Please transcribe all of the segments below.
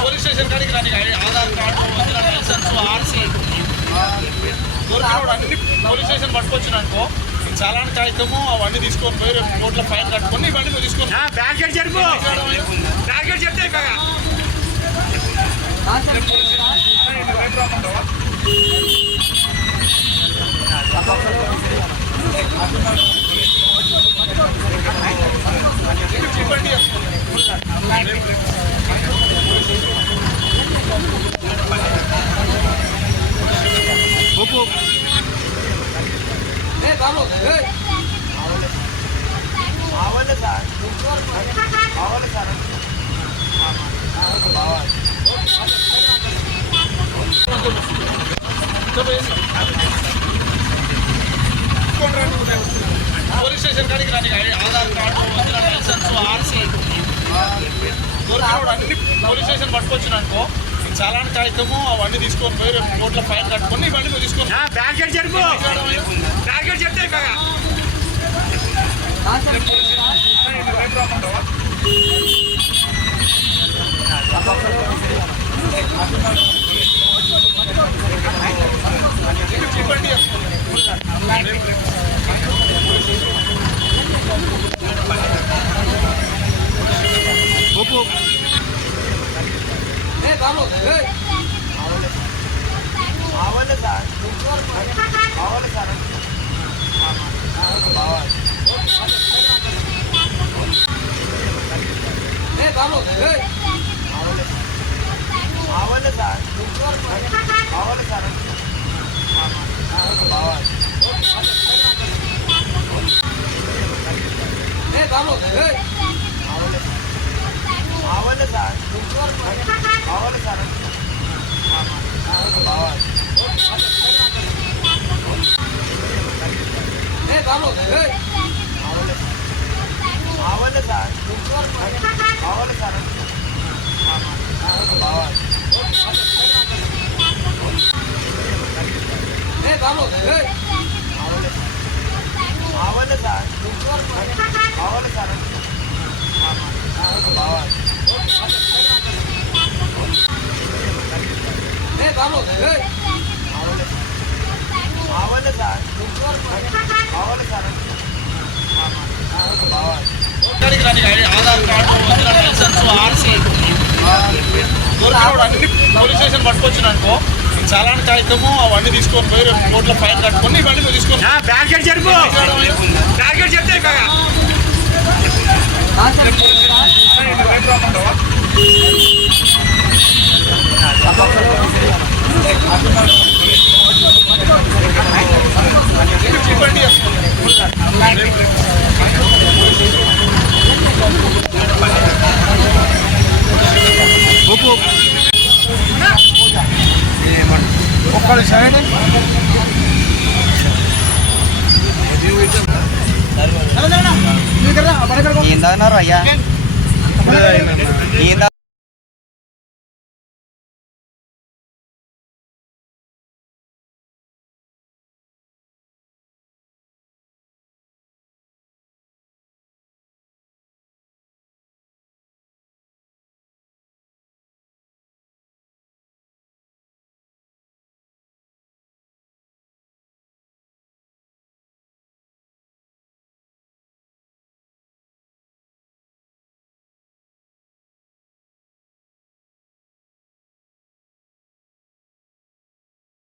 Police station కాడికి రాని Aadhaar card licence RC దొరికినప్పుడు అన్ని పోలీస్ స్టేషన్ పట్టుకొచ్చిన అనుకో చాలాని కాగితము అవన్నీ తీసుకొని పోయి రేపు కోట్ల ఫైన్ కట్టుకొని ఇవన్నీ నువ్వు తీసుకొని చెప్తే చెప్పండి బాబు ఆవాలి సార్ ఆవాలి సార్ పోలీస్ స్టేషన్ కాడికి రాని ఆధార్ కార్డు లైసెన్స్ ఆర్సీ దొరికినప్పుడు అన్ని పోలీస్ స్టేషన్ పట్టుకొచ్చిన అనుకో చాలాని కాగితము అవన్నీ తీసుకొని పోయి రేపు కోట్ల ఫైన్ కట్టుకొని ఇవన్నీ నువ్వు తీసుకొని చెప్తే చెప్పండి బాబు ఆవాలి సార్ ఆవాలి సార్ బాబు ఆవాలి సార్ ఆవాలి సార్ బాబు ఆవాలి సార్ ఆవాలి సార్ బాబు ఆవాలి సార్ ఆవాలి సార్ బాబు ఆవాలి సార్ ఆవాలి సార్ బాబు ఆవాలి సార్ ఆవాలి సార్ కాడికి రాని ఆధార్ కార్డు లైసెన్స్ ఆర్సీ దొరికినప్పుడు అన్ని పోలీస్ స్టేషన్ పట్టుకొచ్చిన అనుకో చాలాని కాగితము అవన్నీ తీసుకొని పోయి రేపు కోట్ల ఫైన్ కట్టుకొని ఇవన్నీ నువ్వు తీసుకొని చెప్తే చెప్పండి ఒక్కడు సైడ్ ఏందన్నారు అయ్యా ఏందా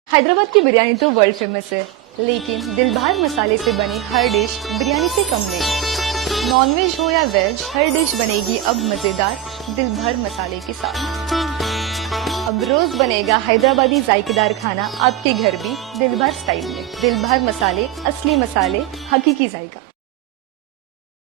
हैदराबाद की बिरयानी तो वर्ल्ड फेमस है, लेकिन दिलभर मसाले से बनी हर डिश बिरयानी से कम नहीं। नॉनवेज हो या वेज, हर डिश बनेगी अब मजेदार दिलभर मसाले के साथ। अब रोज बनेगा हैदराबादी जायकेदार खाना आपके घर भी दिलभर स्टाइल में। दिलभर मसाले, असली मसाले, हकीकी जायका।